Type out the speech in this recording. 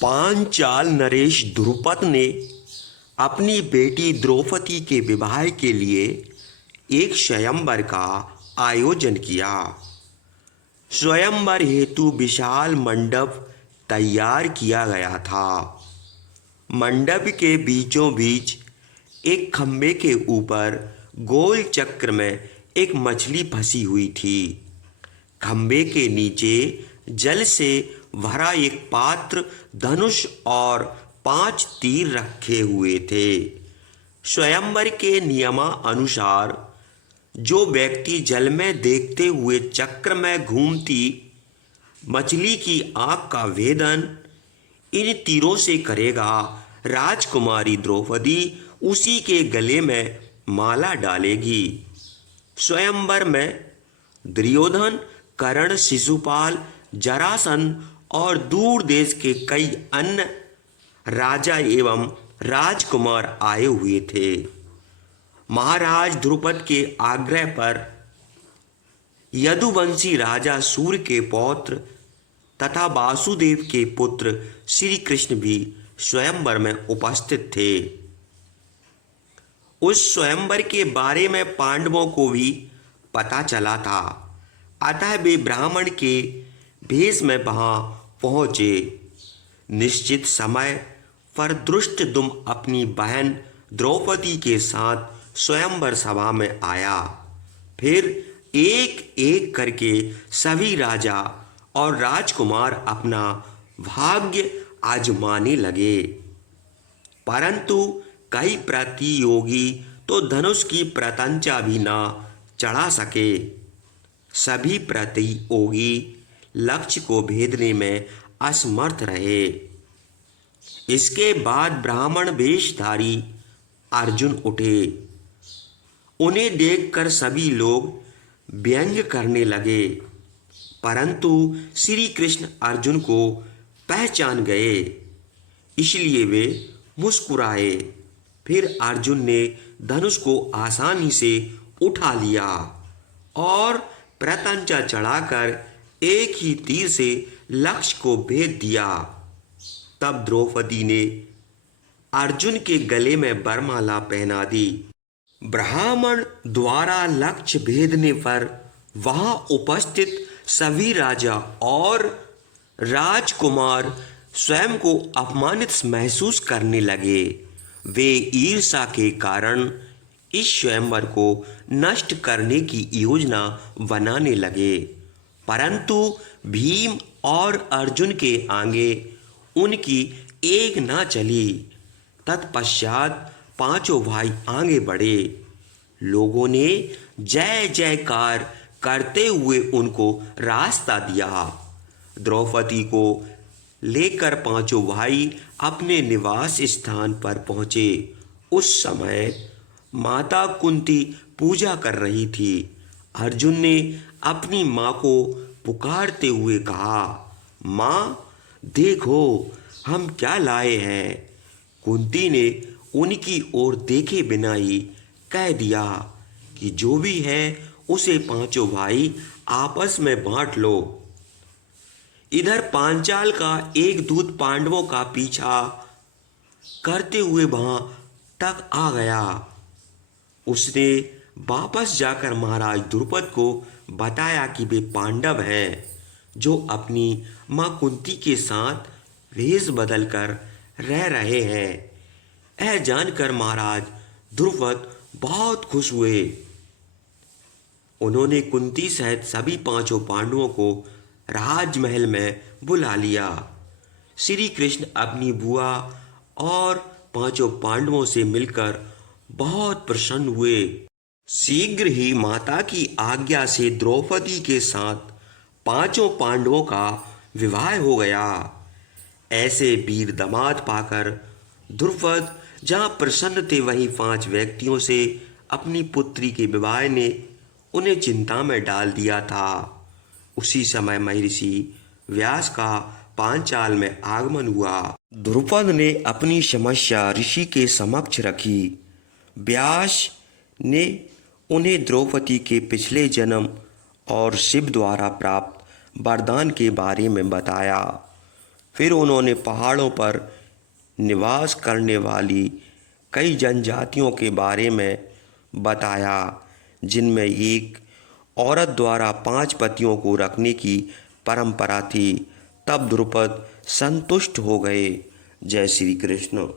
पांचाल नरेश द्रुपद ने अपनी बेटी द्रौपदी के विवाह के लिए एक स्वयंवर का आयोजन किया। स्वयंवर हेतु विशाल मंडप तैयार किया गया था। मंडप के बीचों बीच एक खंभे के ऊपर गोल चक्र में एक मछली फंसी हुई थी। खंभे के नीचे जल से भरा एक पात्र, धनुष और 5 तीर रखे हुए थे। स्वयंवर के नियमानुसार जो व्यक्ति जल में देखते हुए चक्र में घूमती मछली की आंख का भेदन इन तीरों से करेगा, राजकुमारी द्रौपदी उसी के गले में माला डालेगी। स्वयंवर में दुर्योधन, कर्ण, शिशुपाल, जरासंध और दूर देश के कई अन्य राजा एवं राजकुमार आए हुए थे। महाराज द्रुपद के आग्रह पर यदुवंशी राजा सूर्य के पौत्र तथा वासुदेव के पुत्र श्री कृष्ण भी स्वयंवर में उपस्थित थे। उस स्वयंवर के बारे में पांडवों को भी पता चला था, अतः वे ब्राह्मण के भेष में वहां पहुंचे। निश्चित समय पर धृष्टद्युम्न अपनी बहन द्रौपदी के साथ स्वयंवर सभा में आया। फिर एक एक करके सभी राजा और राजकुमार अपना भाग्य आजमाने लगे, परंतु कई प्रतियोगी तो धनुष की प्रत्यंचा भी ना चढ़ा सके। सभी प्रतियोगी लक्ष्य को भेदने में असमर्थ रहे। इसके बाद ब्राह्मण वेशधारी अर्जुन उठे। उन्हें देखकर सभी लोग व्यंग्य करने लगे, परंतु श्री कृष्ण अर्जुन को पहचान गए, इसलिए वे मुस्कुराए। फिर अर्जुन ने धनुष को आसानी से उठा लिया और प्रत्यंचा चढ़ाकर एक ही तीर से लक्ष्य को भेद दिया। तब द्रौपदी ने अर्जुन के गले में वरमाला पहना दी। ब्राह्मण द्वारा लक्ष्य भेदने पर वहां उपस्थित सभी राजा और राजकुमार स्वयं को अपमानित महसूस करने लगे। वे ईर्ष्या के कारण इस स्वयंवर को नष्ट करने की योजना बनाने लगे, परंतु भीम और अर्जुन के आगे उनकी एक ना चली। तत्पश्चात पांचों भाई आगे बढ़े। लोगों ने जय जयकार करते हुए उनको रास्ता दिया। द्रौपदी को लेकर पांचों भाई अपने निवास स्थान पर पहुंचे। उस समय माता कुंती पूजा कर रही थी। अर्जुन ने अपनी माँ को पुकारते हुए कहा, माँ देखो हम क्या लाए हैं। कुंती ने उनकी ओर देखे बिना ही कह दिया कि जो भी है उसे पांचों भाई आपस में बांट लो। इधर पांचाल का एक दूत पांडवों का पीछा करते हुए वहां तक आ गया। उसने वापस जाकर महाराज द्रुपद को बताया कि वे पांडव हैं जो अपनी मां कुंती के साथ वेश बदलकर रह रहे हैं। यह जानकर महाराज द्रुपद बहुत खुश हुए। उन्होंने कुंती सहित सभी पांचों पांडवों को राजमहल में बुला लिया। श्री कृष्ण अपनी बुआ और पांचों पांडवों से मिलकर बहुत प्रसन्न हुए। शीघ्र ही माता की आज्ञा से द्रौपदी के साथ पांचों पांडवों का विवाह हो गया। ऐसे वीर दामाद पाकर द्रुपद जहाँ प्रसन्न थे, वहीं 5 व्यक्तियों से अपनी पुत्री के विवाह ने उन्हें चिंता में डाल दिया था। उसी समय महर्षि व्यास का पांचाल में आगमन हुआ। द्रुपद ने अपनी समस्या ऋषि के समक्ष रखी। व्यास ने उन्हें द्रौपदी के पिछले जन्म और शिव द्वारा प्राप्त वरदान के बारे में बताया। फिर उन्होंने पहाड़ों पर निवास करने वाली कई जनजातियों के बारे में बताया, जिनमें एक औरत द्वारा 5 पतियों को रखने की परंपरा थी। तब द्रुपद संतुष्ट हो गए। जय श्री कृष्ण।